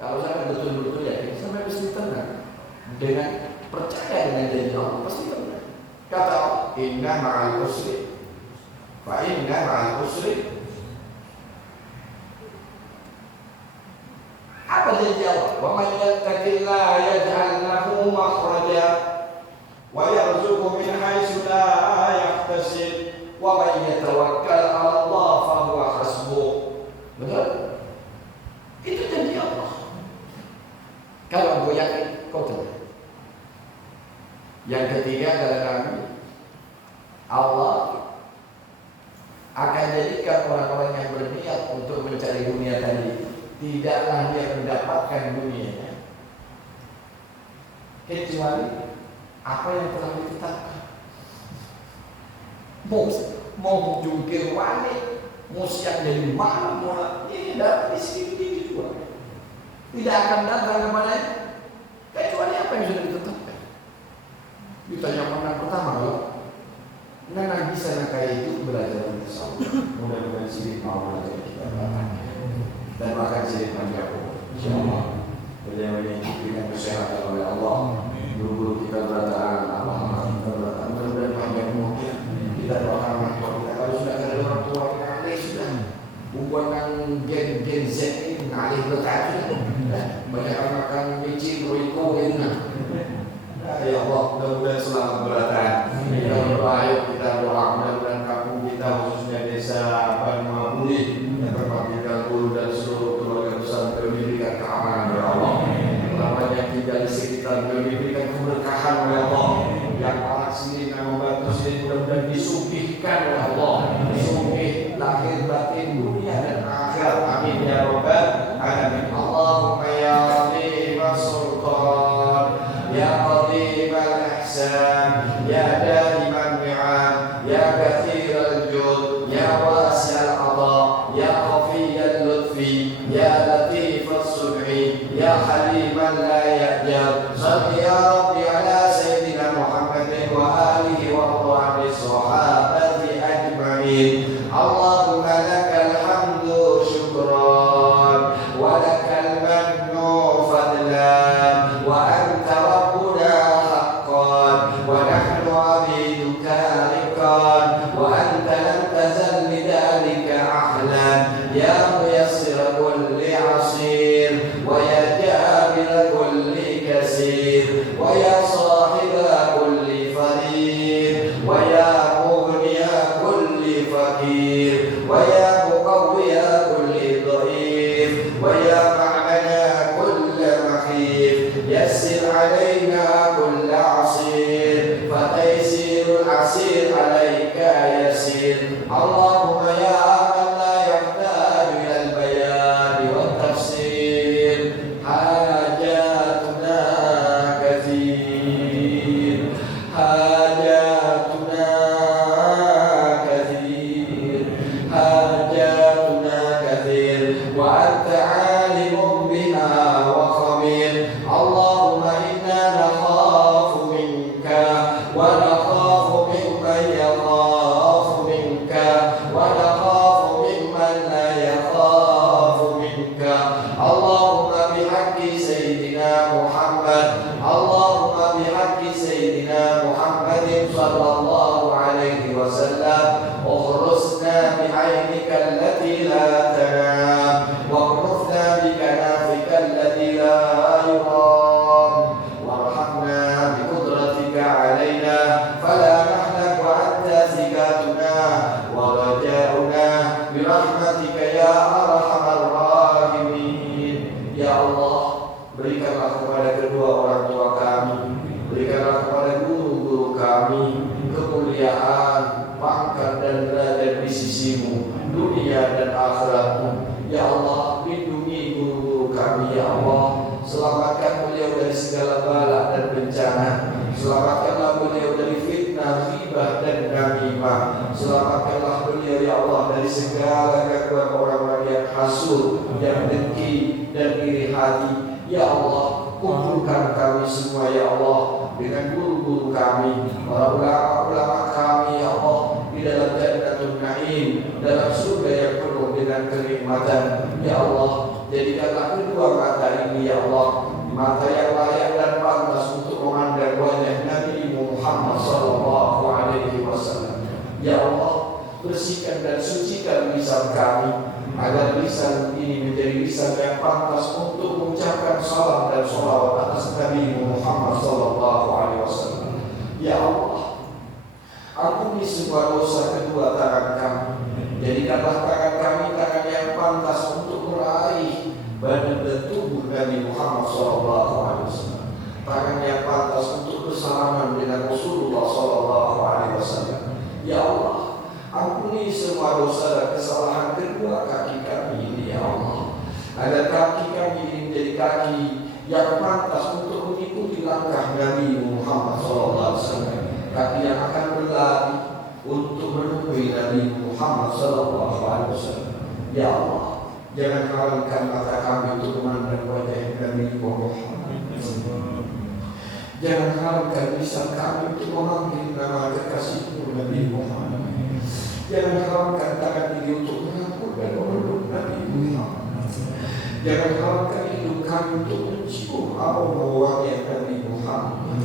Kalau sampai betul-betul yakin, sampai mesti tenang. Dengan percaya dengan janji Allah, pasti tenang. Kata Allah, inna ma'al usri, fa inna ma'al usri. Apa janji Allah? Wa man yattaqillaha yaj'al lahu makhraja wa yarzuqhu min haitsu la yahtasib wa man yatawakkal 'ala Allah fa huwa hasbuh. Betul? Itu janji Allah. Kalau gue yakin, kau tenang. Yang ketiga adalah Nabi, Allah akan jadikan orang-orang yang berniat untuk mencari dunia tadi, tidaklah dia mendapatkan dunianya kecuali apa yang telah ditetapkan. Mau jungkir balik, mau siang jadi malam, ini dapat di sini juga. Tidak akan datang kepadanya kecuali apa yang sudah ditetapkan. Ditanya menang pertama, kalau nggak bisa nak kayak itu belajar bersama. Mudah-mudahan sidik mau belajar kita dan makan sidik panjang. Insyaallah. Mudah-mudahan diberikan kesehatan oleh Allah. Guru-guru kita berataan, amal kita berataan. Mudah-mudahan panjang umur kita doakan orang tua kita. Kalau sudah ada orang tua kita alih sudah. Bukan gen Z ini alih berataan sudah. Banyak makan micin, roiko ini. Ya Allah, mudah-mudahan selamat beratan. Kita berdoa, kita doa mudah-mudahan kampung kita khususnya desa Banmabuli yang tempat tinggal guru dan seluruh keluarga besar diberikan keamanan oleh Allah. Orang yang tinggal di sekitar diberikan keberkahan oleh Allah. Yang anak sini yang membantu sini mudah-mudahan disugihkan oleh Allah. Disugih lahir batin dunia dan akhirat. Amin ya rabbal alamin. Allahumma ya Rabbal Sultan, ya Qadibal Ihsan, ya Daiman Ni'am, ya Kathir al-Jud, ya Wasi' al-Adha, ya Khafi al-Lutfi, ya Latif al-Subhi, ya Haliman la ya'jab. Salli ya Rabbi ala Sayyidina Muhammadin wa alihi wa ahli sahabati ajma'in. Allahumma lakal hamdu syukran wa lakal mannu fadlan wa anta rabbuna haqqan wa nahnu abiduka riqan wa anta lam tazal lidhalika ahlan ya muyassir kulli asir wa ya jabir kulli kasir wa ya sahiba kulli farid wa ya mughniya kulli fakir wa ya muqawwiya kulli dhaif wa Allahumma bihaqqi Sayyidina Muhammad, Allahumma bihaqqi Sayyidina Muhammadin sallallahu alaihi wasallam, ukhrusna bi'ainika allati la tanam, wa ukhrusna bikanafika allati la yuram, warhamna biqudratika alaina fala nahlak wa anta thiqatuna wa rajauna birahmatika ya arhamar rahimin. Ya Allah, berikanlah kepada kedua orang tua kami, berikanlah kepada guru-guru kami kemuliaan, pangkat dan derajat di sisimu, dunia dan akhiratmu. Ya Allah, lindungi guru-guru kami. Ya Allah, selamatkan beliau dari segala bala dan bencana. Selamatkanlah beliau dari fitnah, ghibah dan namimah. Selamatkanlah beliau ya Allah dari segala gangguan orang-orang yang hasud, yang dengki dan iri hati. Ya Allah, kumpulkan kami semua ya Allah dengan guru-guru kami, para ulama-ulama kami ya Allah di dalam Jannatul Naim, dalam surga yang penuh dengan kenikmatan. Ya Allah, jadikanlah kedua mata ini ya Allah mata yang layak dan pantas untuk memandang wajah Nabi Muhammad sallallahu alaihi wasallam. Ya Allah, bersihkan dan sucikan lisan kami agar lisan ini menjadi lisan yang pantas untuk mengucapkan salam dan sholawat atas Nabi Muhammad sallallahu alaihi wasallam. Ya Allah, ampuni semua dosa kedua tangan kami. Jadikanlah tangan kami tangan yang pantas untuk meraih badan dan tubuh Nabi Muhammad sallallahu alaihi wasallam. Tangan yang pantas untuk bersalaman dengan Rasulullah sallallahu alaihi wasallam. Ya Allah, ampuni semua dosa dan kesalahan kedua kaki kami ini ya Allah, agar kaki kami ini menjadi kaki yang pantas untuk mengikuti langkah Nabi Muhammad SAW, kaki yang akan berlari untuk menemui Nabi Muhammad SAW. Ya Allah, jangan haramkan mata kami untuk memandang wajah Nabi Muhammad. Jangan haramkan lisan kami untuk memanggil nama kekasihmu Nabi Muhammad. Jangan haramkan tangan ini untuk mengampun dan memeluk Nabi Muhammad. Jangan haramkan hidung kami untuk mencium aroma wangi Nabi Muhammad.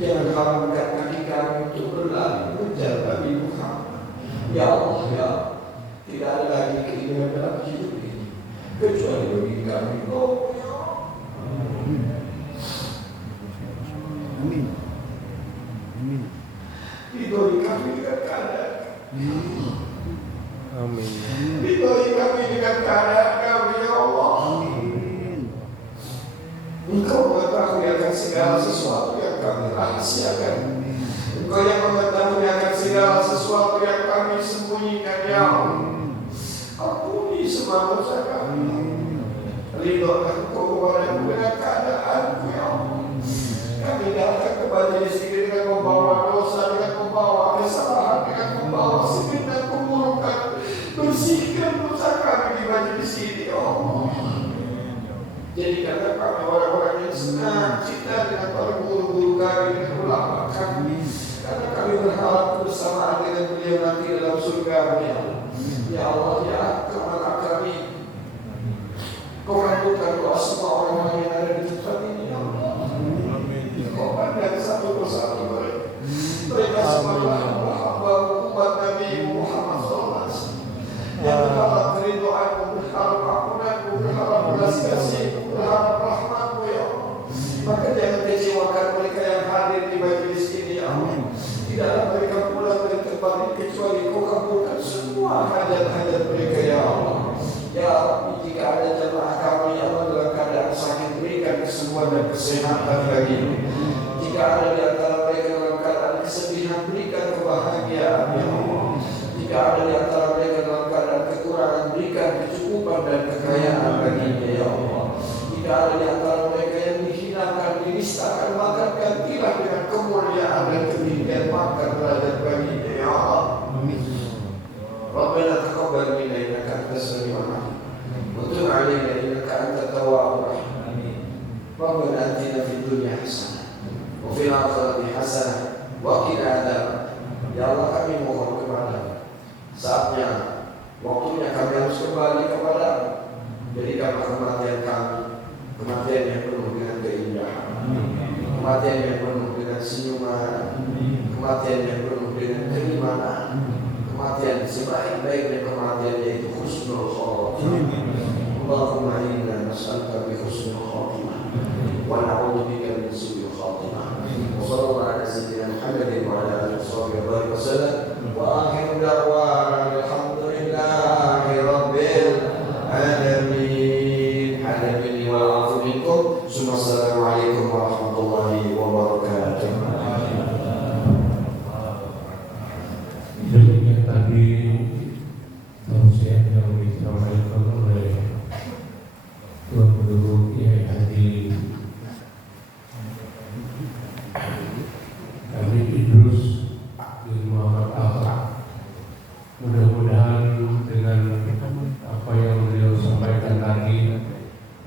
Jangan haramkan kaki kami untuk berlari mengejar Nabi Muhammad. Ya Allah, ya, tidak ada lagi keinginan dalam hidup ini kecuali bagi kami. Oh ya Amin. Amin. Ridhoi kami dengan keadaan. Amin. Ridhoi kami dengan keadaan kami ya Allah. Amin. Engkau mengetahui akan segala sesuatu yang kami rahasiakan. Engkau yang mengetahui akan segala sesuatu yang kami sembunyikan ya Allah. Ampuni semua dosa kami. Ridholah Engkau kepadaku dengan keadaanku ya Allah. Kami datang kepada istri dengan membawa dosa, dengan membawa kesalahan, dengan membawa segenap keburukan. Bersihkan dosa kami di majelis ini, ya Allah. Jadikanlah kami orang-orang yang senang cinta dengan para guru-guru kami, dengan ulama kami. Karena kami berharap bersamaan dengan beliau nanti dalam surga. Ya Allah, ya kemana kami? Kau kabulkan doa semua orang-orang yang ada di tempat ini, ya Allah. Kau pandang satu persatu mereka semua hamba umat Nabi Muhammad SAW yang berharap keriduanmu, berharap ampunanmu, berharap belas kasihmu, berharap rahmatmu ya Allah. Maka jangan kecewakan mereka yang hadir di majelis ini ya Allah. Tidaklah mereka pulang dari tempat ini kecuali Kau kabulkan semua hajat-hajat mereka ya Allah. Ya Rabbi, jika ada jemaah kami yang dalam keadaan sakit, berikan kesembuhan dan kesehatan baginya. Jika ada di antara mereka dalam keadaan kesedihan, berikan kebahagiaan ya Allah. Jika ada di antara mereka dalam keadaan kekurangan, berikan kecukupan dan kekayaan baginya ya Allah. Jika ada di antara mereka yang dihinakan, dinistakan, maka gantilah dengan kemuliaan dan ketinggian pangkat derajat baginya ya Allah. Rabbana taqabbal minna innaka antas samiul alim wa tub 'alaina innaka antat tawwabur rahim. Rabbana atina fid dunya hasanah wa fil akhirati hasanah wa qina adzabannar. Ya Allah, kami mohon kepada saatnya, waktunya kami harus kembali kepada. Jadikanlah kematian kami kematian yang penuh dengan senyuman, kematian yang penuh dengan keimanan, kematian sebaik-baiknya kematian yaitu husnul khotimah. Allahumma inna nas'aluka bi husnul khotimah wa na'udzubika min su'il khotimah. Wa sallallahu ala sayyidina Muhammadin wa ala alihi wa sallam. Wa akhiru da'wana alhamdulillahi rabbil alamin. Hadani wa afu minkum. Assalamualaikum warahmatullahi wabarakatuh. Demikian tadi tausiah yang disampaikan oleh Tuan Guru Kiai Haji Habib Idrus bin Muhammad Al-Haq. Mudah-mudahan dengan apa yang beliau sampaikan tadi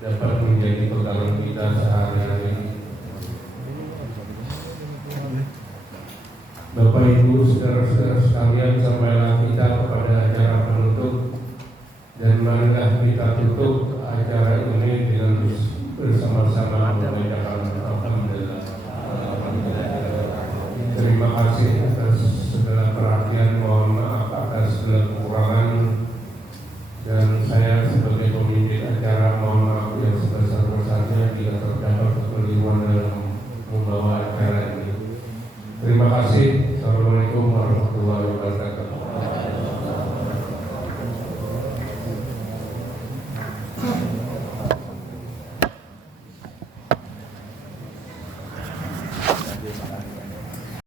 dapat menjadi pegangan kita sehari-hari. Bapak Ibu, saudara-saudara sekalian, sampai